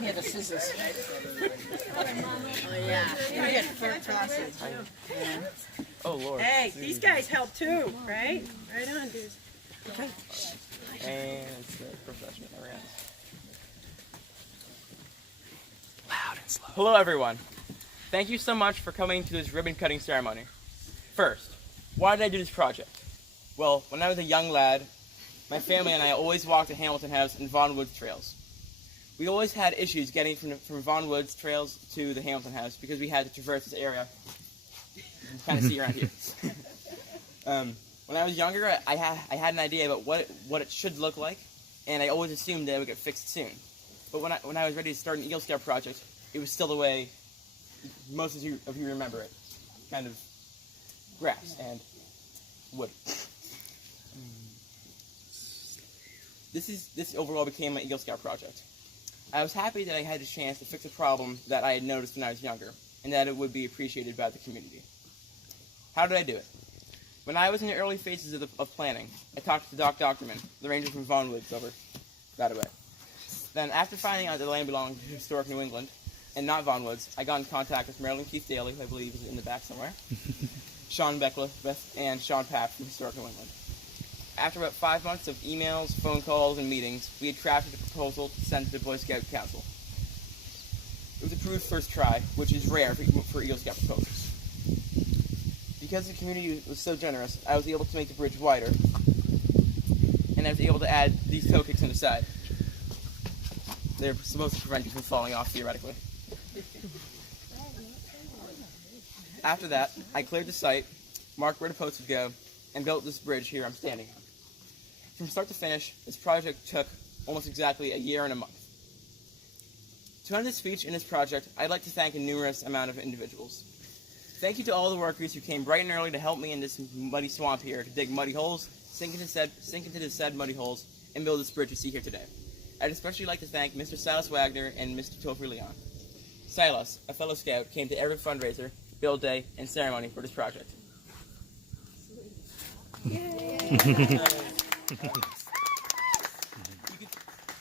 Yeah, the scissors. Oh yeah, you get first sausage. Yeah. Oh Lord. Hey, these guys help too, right? Right on, dudes. Okay. And it's the professional never ends. Loud and slow. Hello everyone. Thank you so much for coming to this ribbon cutting ceremony. First, why did I do this project? Well, when I was a young lad, my family and I always walked the Hamilton House and Vaughn Woods trails. We always had issues getting from Vaughn Woods trails to the Hamilton House because we had to traverse this area. You can kind of see around here. When I was younger, I had an idea about what it should look like, and I always assumed that it would get fixed soon. But when I was ready to start an Eagle Scout project, it was still the way most of you remember it, kind of grass and wood. This overall became my Eagle Scout project. I was happy that I had the chance to fix a problem that I had noticed when I was younger, and that it would be appreciated by the community. How did I do it? When I was in the early phases of planning, I talked to Doc Doctorman, the ranger from Vaughn Woods over that way. Then, after finding out that the land belonged to historic New England, and not Vaughn Woods, I got in contact with Marilyn Keith Daly, who I believe is in the back somewhere, Sean Beckler, and Sean Papp from Historic New England. After about 5 months of emails, phone calls, and meetings, we had crafted a proposal to send to the Boy Scout Council. It was approved first try, which is rare for Eagle Scout proposals. Because the community was so generous, I was able to make the bridge wider, and I was able to add these toe kicks on the side. They're supposed to prevent you from falling off, theoretically. After that, I cleared the site, marked where the posts would go, and built this bridge here I'm standing on. From start to finish, this project took almost exactly a year and a month. To end this speech in this project, I'd like to thank a numerous amount of individuals. Thank you to all the workers who came bright and early to help me in this muddy swamp here to dig muddy holes, sink into the said muddy holes, and build this bridge you see here today. I'd especially like to thank Mr. Silas Wagner and Mr. Topher Leon. Silas, a fellow scout, came to every fundraiser, build day, and ceremony for this project.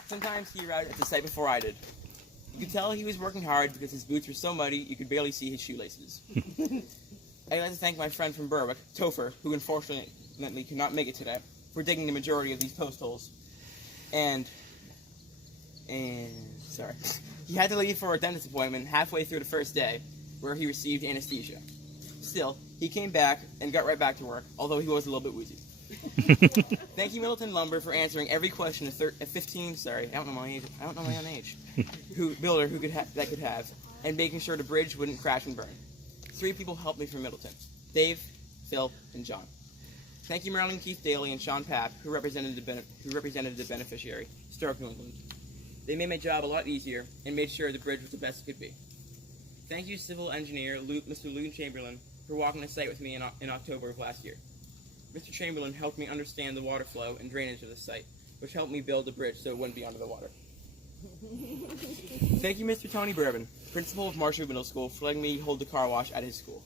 Sometimes he arrived at the site before I did. You could tell he was working hard because his boots were so muddy you could barely see his shoelaces. I'd like to thank my friend from Berwick, Topher, who unfortunately could not make it today, for digging the majority of these post holes. And sorry. He had to leave for a dentist appointment halfway through the first day, where he received anesthesia. Still, he came back and got right back to work, although he was a little bit woozy. Thank you, Middleton Lumber, for answering every question at 15. Sorry, I don't know my own age. Builder who could have, and making sure the bridge wouldn't crash and burn. 3 people helped me from Middleton: Dave, Phil, and John. Thank you, Marilyn Keith Daly and Sean Papp, who represented the beneficiary, Historic New England. They made my job a lot easier and made sure the bridge was the best it could be. Thank you, civil engineer Mr. Loon Chamberlain, for walking the site with me in October of last year. Mr. Chamberlain helped me understand the water flow and drainage of the site, which helped me build the bridge so it wouldn't be under the water. Thank you, Mr. Tony Bourbon, principal of Marshwood Middle School, for letting me hold the car wash at his school.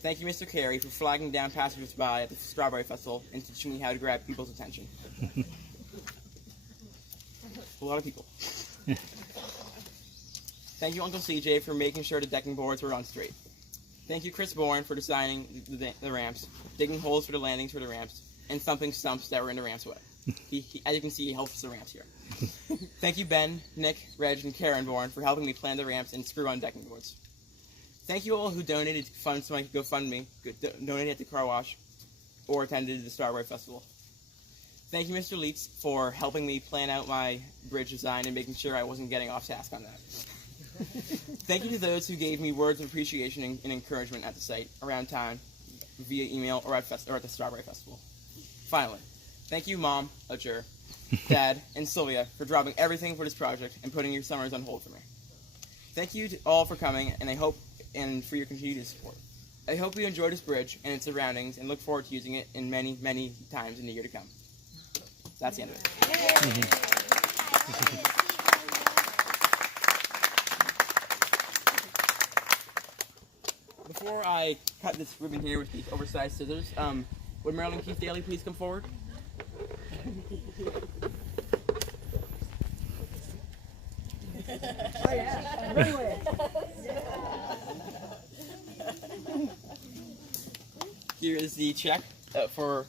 Thank you, Mr. Carey, for flagging down passers-by at the Strawberry Festival and teaching me how to grab people's attention. A lot of people. Thank you, Uncle CJ, for making sure the decking boards were on straight. Thank you, Chris Bourne, for designing the ramps, digging holes for the landings for the ramps, and thumping stumps that were in the ramp's way. As you can see, he helps the ramps here. Thank you, Ben, Nick, Reg, and Karen Bourne, for helping me plan the ramps and screw on decking boards. Thank you all who donated funds to my GoFundMe, donated at the car wash, or attended the Strawberry Festival. Thank you, Mr. Leitz, for helping me plan out my bridge design and making sure I wasn't getting off task on that. Thank you to those who gave me words of appreciation and encouragement at the site, around town, via email, or at the Strawberry Festival. Finally, thank you, Mom, Dad, and Sylvia for dropping everything for this project and putting your summers on hold for me. Thank you to all for coming, and for your continued support. I hope you enjoyed this bridge and its surroundings and look forward to using it in many, many times in the year to come. That's the end of it. Before I cut this ribbon here with these oversized scissors, would Marilyn Keith Daly please come forward? Oh yeah. Run with it. Here is the check for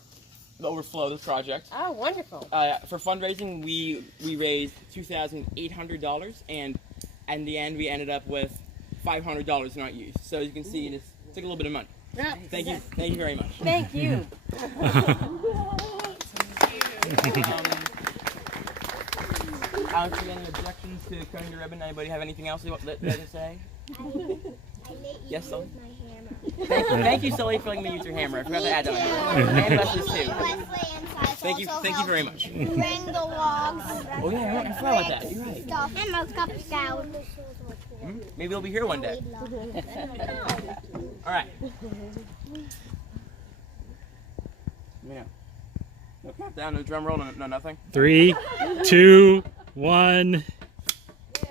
the overflow of this project. Oh, wonderful. For fundraising, we raised $2,800, and in the end, we ended up with $500 not used. So as you can see, it took a little bit of money. Yeah. Thank you very much. Thank you. I don't see any objections to cutting the ribbon. Anybody have anything else they to say? Yes, Sully? Thank you, Sully, for letting me use your hammer. I forgot to add that. And Leslie's too. Thank you very much. Bring the logs. Oh yeah, I forgot about that. You're right. Stuff. And my Cub Scout. Maybe we'll be here one day. All right. Yeah. No countdown, no drum roll, no nothing. 3, 2, 1.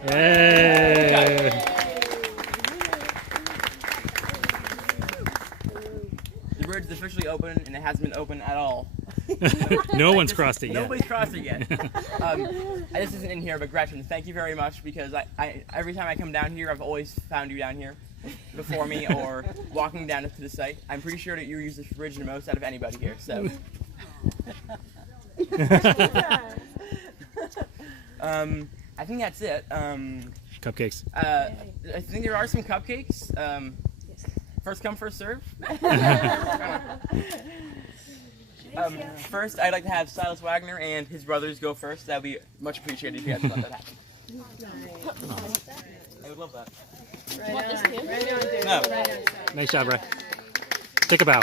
Yay! The bridge is officially open, and it hasn't been open at all. No one's crossed it yet. Nobody's crossed it yet. This isn't in here, but Gretchen, thank you very much, because I every time I come down here, I've always found you down here before me or walking down to the site. I'm pretty sure that you use this bridge the most out of anybody here, so. I think that's it. Cupcakes. I think there are some cupcakes. First come, first serve. First, I'd like to have Silas Wagner and his brothers go first. That would be much appreciated if you guys would let that happen. I would love that. Right on, dude. No. Right on. Nice job, Ray. Take a bow.